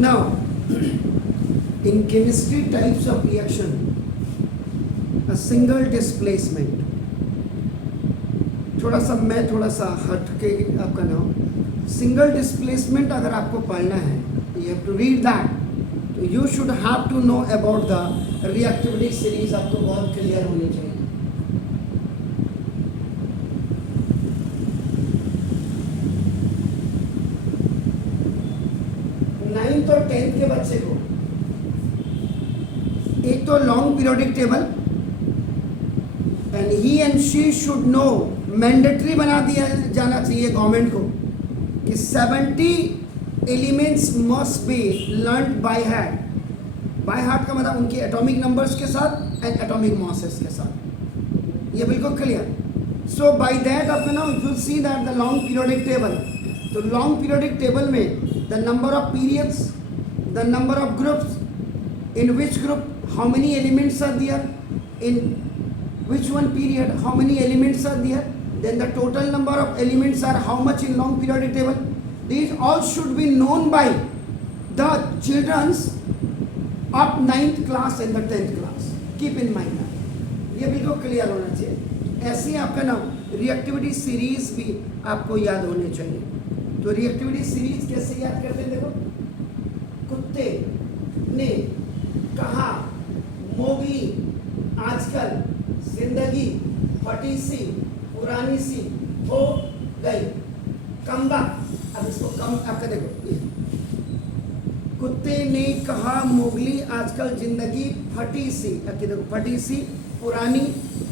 Now, in chemistry types of reaction, a single displacement, थोड़ा सा हट के आपका नाम, सिंगल डिस्प्लेसमेंट अगर आपको पढ़ना है, you have to read that, तो you should have to know about the reactivity series, आपको बहुत क्लियर होनी चाहिए। नाइन्थ और 10th के बच्चे को एक तो long periodic table and he and she should know, mandatory बना दिया जाना चाहिए गवर्नमेंट को कि 70 elements must be learn by heart. By heart का मतलब उनके एटॉमिक नंबर्स के साथ एंड एटॉमिक मासेस के साथ, ये बिल्कुल क्लियर। सो बाय दैट आप know you will see that the long periodic table, तो लॉन्ग पीरियोडिक टेबल में the number of periods, the number of groups, in which group how many elements are there, in which one period how many elements are there, then the total number of elements are how much in long periodic table. These all should be known by the children's of 9th class and the 10th class. Keep in mind that, ये बिल्कुल clear होना चाहिए। ऐसे ही आपका नाम reactivity series भी आपको याद होने चाहिए। तो रिएक्टिविटी सीरीज कैसे याद करते हैं, देखो, कुत्ते ने कहा मोगली आजकल जिंदगी फटी सी पुरानी सी हो गई, कम्बा। अब इसको कम आपका देखो, कुत्ते ने कहा मोगली आजकल जिंदगी फटी सी, अब देखो फटी सी पुरानी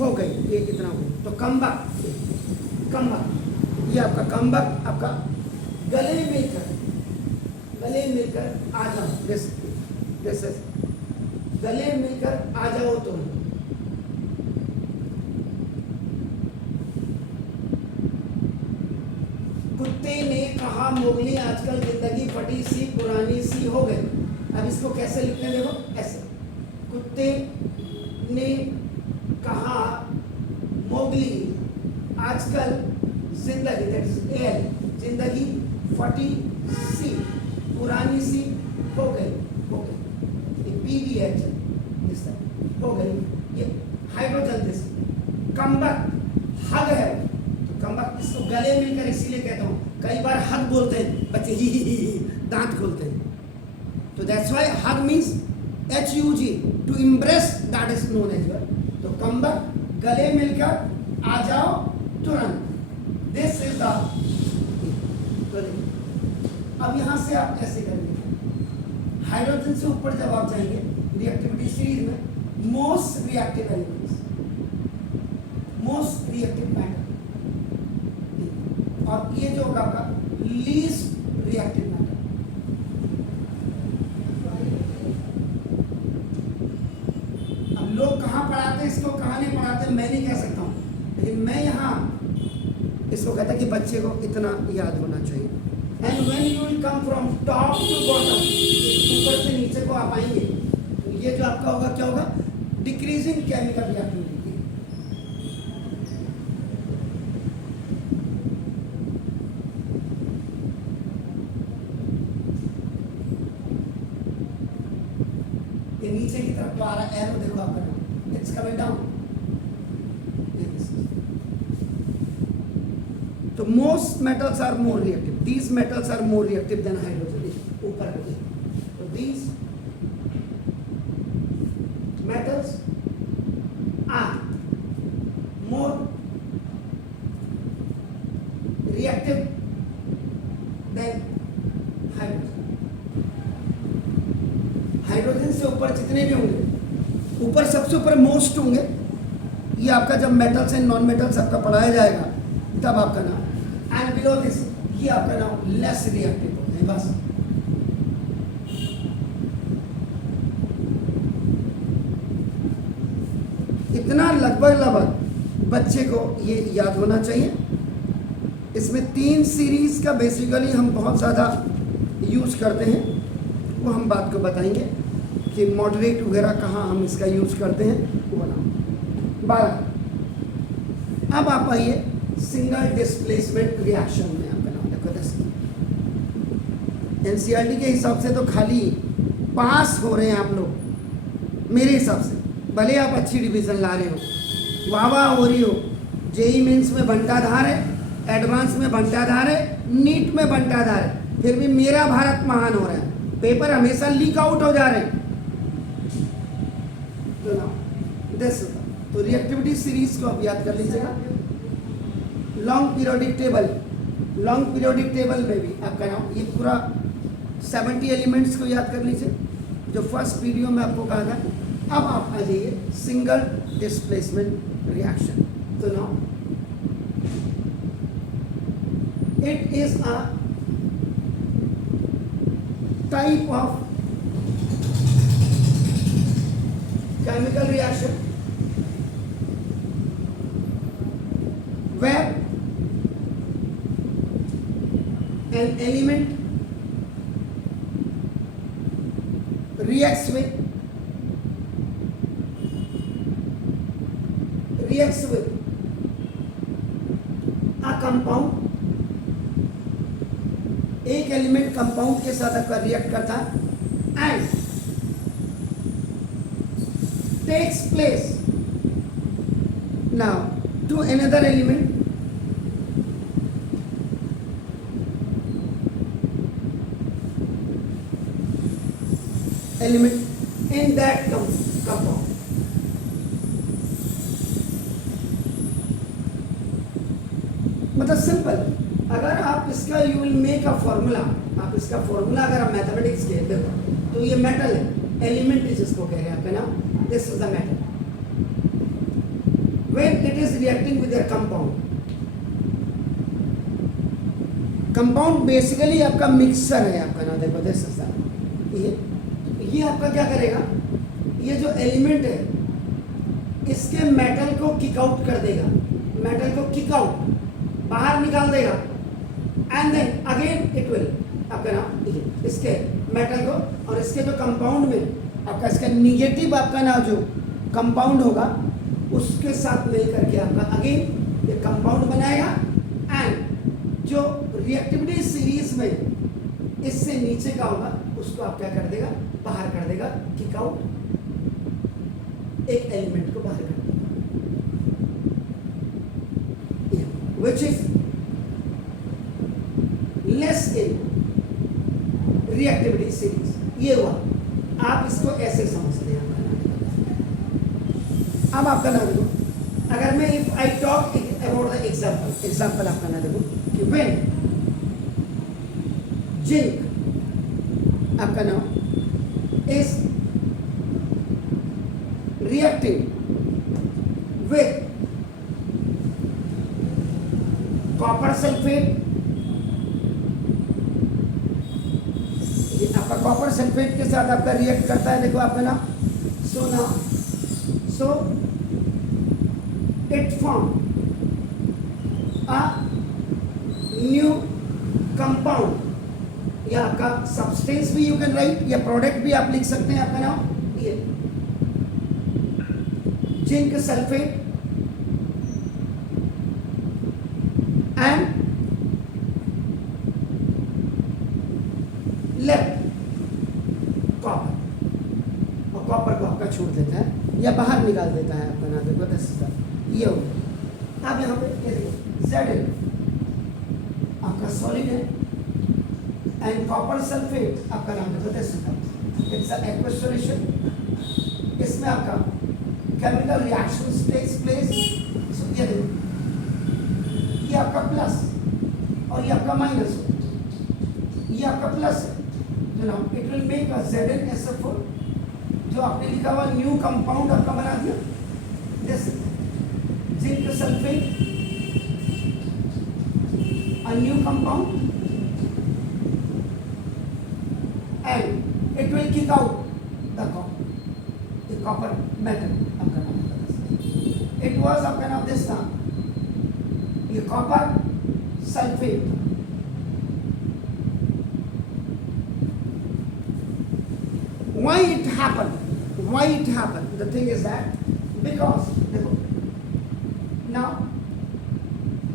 हो गई, ये कितना हो, तो कम्बा, कम्बा, ये आपका कम्बा, आपका गले मिलकर आ जाओ, जैसे गले मिलकर आ जाओ तुम। कुत्ते ने कहा मोगली आजकल जिंदगी फटी सी पुरानी सी हो गई। अब इसको कैसे लिखते हैं, देखो ऐसे, कुत्ते ने कहा मोगली आजकल जिंदगी, दैट इज एल, जिंदगी फटी सी पुरानी सी हो गई, PBH हो गई, ये हाइड्रोजन दिस कम्बक हग है, तो कम्बक इसको गले मिलकर इसीलिए कहता हूँ, कई बार हग बोलते हैं बच्चे, ही दांत खोलते हैं, तो that's why hug means HUG, to impress, that is known as well. तो कम्बक गले मिलकर आ जाओ तुरंत, दिस इज द। अब यहाँ से आप ऐसे करेंगे, हाइड्रोजन से ऊपर जब आप जाएंगे रिएक्टिविटी सीरीज में, most reactive elements, most reactive matter, और ये जो होगा आपका लीस्ट रिएक्टिव मैटर। अब लोग कहाँ पढ़ाते हैं इसको, कहाँ नहीं पढ़ाते, मैं नहीं कह सकता हूँ, लेकिन मैं यहाँ इसको कहता कि बच्चे को इतना याद होना चाहिए। And when you will come from top to bottom, ऊपर से नीचे को आप आएंगे, तो ये जो आपका होगा क्या होगा, डिक्रीजिंग केमिकल रिएक्टिविटी। ये नीचे की तरफ तो आ रहा है, एरो देखो आपका, इट्स कमिंग डाउन। तो most metals are more reactive. These metals are more reactive than hydrogen. ऊपर को देखो, तो these metals are more reactive than hydrogen. Hydrogen से ऊपर जितने भी होंगे, ऊपर सबसे ऊपर मोस्ट होंगे, ये आपका जब मेटल्स एंड नॉन मेटल्स आपका पढ़ाया जाएगा तब आपका नाम, एंड बिलो दिस ये आपका नाम लेस रिएक्टिव होते हैं, बस। इतना लगभग बच्चे को ये याद होना चाहिए। इसमें 3 सीरीज का बेसिकली हम बहुत ज़्यादा यूज़ करते हैं, वो हम बात को बताएंगे कि मॉडरेट वगैरह कहाँ हम इसका यूज़ करते हैं, वो बनाओ। 12 अब आप आइए सिंगल डिस्प्लेसमेंट रिएक्शन में, आपका नाम देखो, एनसीईआरटी के हिसाब से तो खाली पास हो रहे हैं आप लोग मेरे हिसाब से, भले आप अच्छी डिवीज़न ला रहे हो, वाह वाह हो रही हो, जेई मेंस में बंटाधार है, एडवांस में बंटाधार है, नीट में बंटाधार है, फिर भी मेरा भारत महान हो रहा है, पेपर हमेशा लीक आउट हो जा रहे हैं। तो रिएक्टिविटी सीरीज को आप याद कर लीजिएगा। लॉन्ग पीरियोडिक टेबल में भी आपका नाम ये पूरा 70 एलिमेंट्स को याद कर लीजिए जो फर्स्ट वीडियो में आपको कहा था। अब आप आ जाइए सिंगल डिस्प्लेसमेंट रिएक्शन। तो now it is a type of chemical reaction where an element reacts with a compound, एक एलिमेंट कंपाउंड के साथ आपका रिएक्ट करता है and takes place now to another element in that compound. मतलब simple, अगर आप इसका you will make a formula, आप इसका फॉर्मूला अगर आप मैथमेटिक्स के देखो तो ये मेटल है, एलिमेंट जिसको कह रहे हैं आपका नाम, this is the metal when it is reacting with their compound. Compound basically आपका मिक्सचर है आपका ना, देखो दिस इज द ये आपका क्या करेगा, ये जो एलिमेंट है इसके मेटल को किक आउट कर देगा, मेटल को किक आउट बाहर निकाल देगा and then again it will आपका नाम इसके मेटल को और इसके जो कंपाउंड में आपका इसका निगेटिव आपका ना जो कंपाउंड होगा उसके साथ मिल करके आपका अगेन ये कंपाउंड बनाएगा एंड जो रिएक्टिविटी सीरीज में इससे नीचे का होगा उसको आप क्या कर देगा, बाहर कर देगा, किक आउट, एक एलिमेंट को बाहर कर देगा, which is less in reactivity series. ये हुआ, आप इसको ऐसे समझते हैं। अब आपका ना देखो, अगर मैं if I talk about the example आपका ना देखो कि व्हेन जिंक आपका नाम is reacting with copper sulphate, आपका कॉपर सल्फेट के साथ आपका रिएक्ट करता है, देखो आपका नाम so it form a new compound, या आपका सब्सटेंस भी यू कैन राइट या प्रोडक्ट भी आप लिख सकते हैं आपका नाम ये zinc sulphate and left copper, और कॉपर को आपका छोड़ देता है या बाहर निकाल देता है आपका ना देखो दस ये हो। अब यहाँ पे Zn आपका सॉलिड है एंड कॉपर सल्फेट आपका नाम देखो दस इट्स एक्वस सॉल्यूशन, इसमें आपका केमिकल रिएक्शंस टेक्स प्लेस। सो ये देखो ये आपका प्लस और ये आपका माइनस, ये आपका प्लस है जो नाम it will make a ZnSO4 जो आपने लिखा हुआ न्यू कंपाउंड आपका बना दिया, this zinc sulphate a new compound and it will kick out the copper metal आपका नाम, इट वाज आपका नाम दिस था ये copper sulphate. Why it happened? The thing is that because now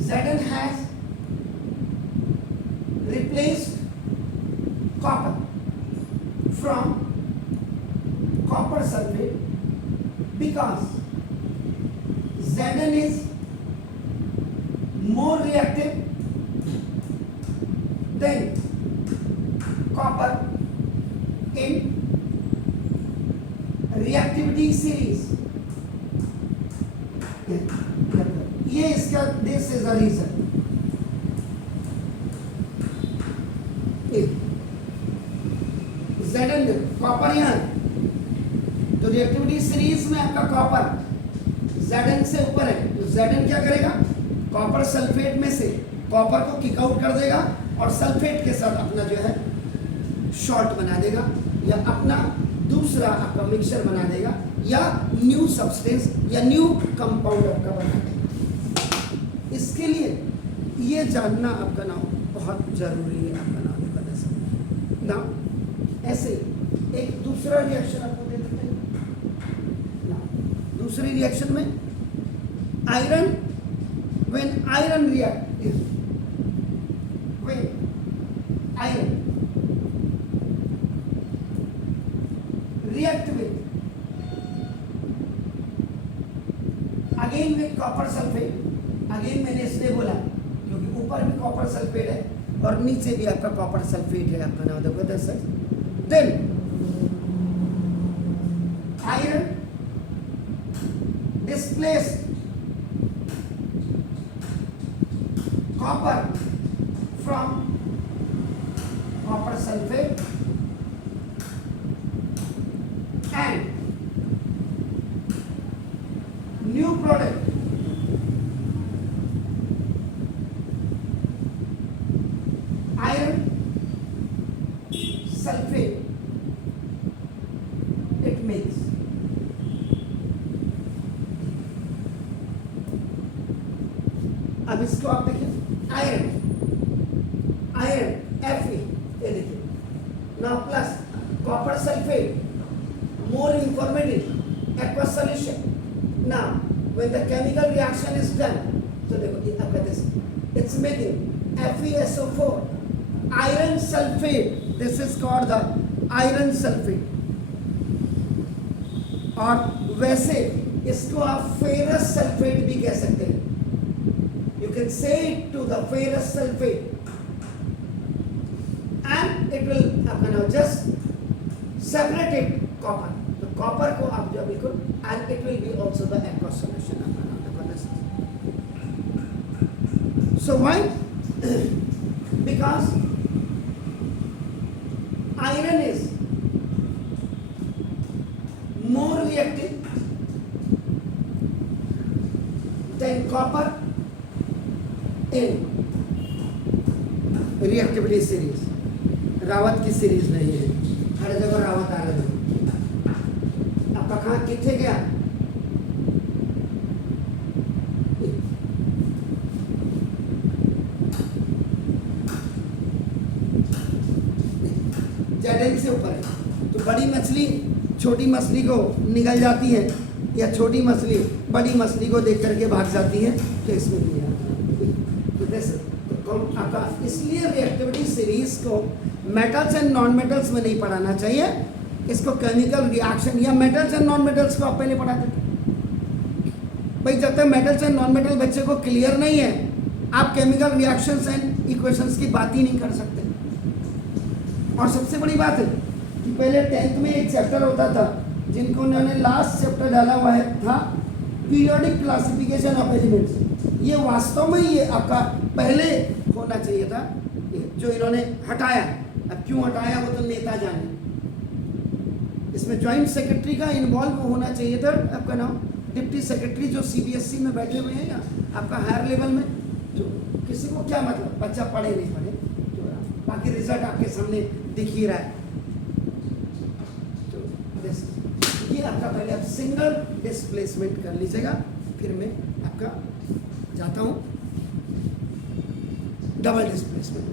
Zn has replaced from copper sulfate because Zn is more reactive than copper in reactivity series. ये इसका this is the reason. Zn copper यहाँ तो reactivity series में आपका copper Zn से ऊपर है तो Zn क्या करेगा, कॉपर सल्फेट में से कॉपर को किक आउट कर देगा और सल्फेट के साथ अपना जो है शॉर्ट बना देगा या अपना दूसरा आपका मिक्सचर बना देगा या न्यू सब्सटेंस या न्यू कंपाउंड आपका बना देगा. इसके लिए ये जानना आपका नाम बहुत जरूरी है. आपका नाम ना ऐसे एक दूसरा रिएक्शन आपको दे देते हैं ना. दूसरी रिएक्शन में iron when iron react when iron react with again with copper sulfate. again मैंने इसलिए बोला क्योंकि ऊपर भी कॉपर सल्फेट है और नीचे भी आपका कॉपर सल्फेट है. आपका नाम देखो दर्शक. Then iron displace copper from copper sulphate and new product iron sulfate it makes. अब इसको आप देखिए आयरन Fe ये देखिए now plus copper sulfate more informative aqueous solution. Now when the chemical reaction is done, so देखो आपका this it's making FeSO4 iron sulfate. This is called the iron sulfate. और वैसे इसको आप ferrous sulfate भी कह सकते हैं. You can say it to the ferrous sulfate and it will आपका now just separate it copper. तो कॉपर को आप जो बिल्कुल and it will be also the aqueous solution. So why? Because iron is more reactive than copper in reactivity series. Rawat की series नहीं है. हर जगह रावत आ रहा है. आपका कहाँ कितने गया? Zn से ऊपर है तो बड़ी मछली छोटी मछली को निगल जाती है या छोटी मछली बड़ी मछली को देख करके भाग जाती है. तो इसमें भी आपका इसलिए रिएक्टिविटी सीरीज को मेटल्स एंड नॉन मेटल्स में नहीं पढ़ाना चाहिए. इसको केमिकल रिएक्शन या मेटल्स एंड नॉन मेटल्स को आप पहले पढ़ाते थे भाई. जब तक मेटल्स एंड नॉन मेटल बच्चे को क्लियर नहीं है आप केमिकल रिएक्शंस एंड इक्वेशंस की बात ही नहीं कर सकते. और सबसे बड़ी बात है कि पहले 10th में एक चैप्टर होता था जिनको उन्होंने लास्ट चैप्टर डाला हुआ है था पीरियोडिक क्लासिफिकेशन ऑफ एलिमेंट्स. ये वास्तव में ये आपका पहले होना चाहिए था जो इन्होंने हटाया. अब क्यों हटाया वो तो नेता जाने. इसमें ज्वाइंट सेक्रेटरी का इन्वॉल्व होना चाहिए था. आपका नाम डिप्टी सेक्रेटरी जो CBSE में बैठे हुए हैं या आपका हायर लेवल में. तो किसी को क्या मतलब बच्चा पढ़े नहीं पढ़े तो बाकी रिजल्ट आपके सामने दिख ही रहा है. तो ये आपका पहले आप सिंगल डिस्प्लेसमेंट कर लीजिएगा. फिर मैं आपका जाता हूँ डबल डिस्प्लेसमेंट.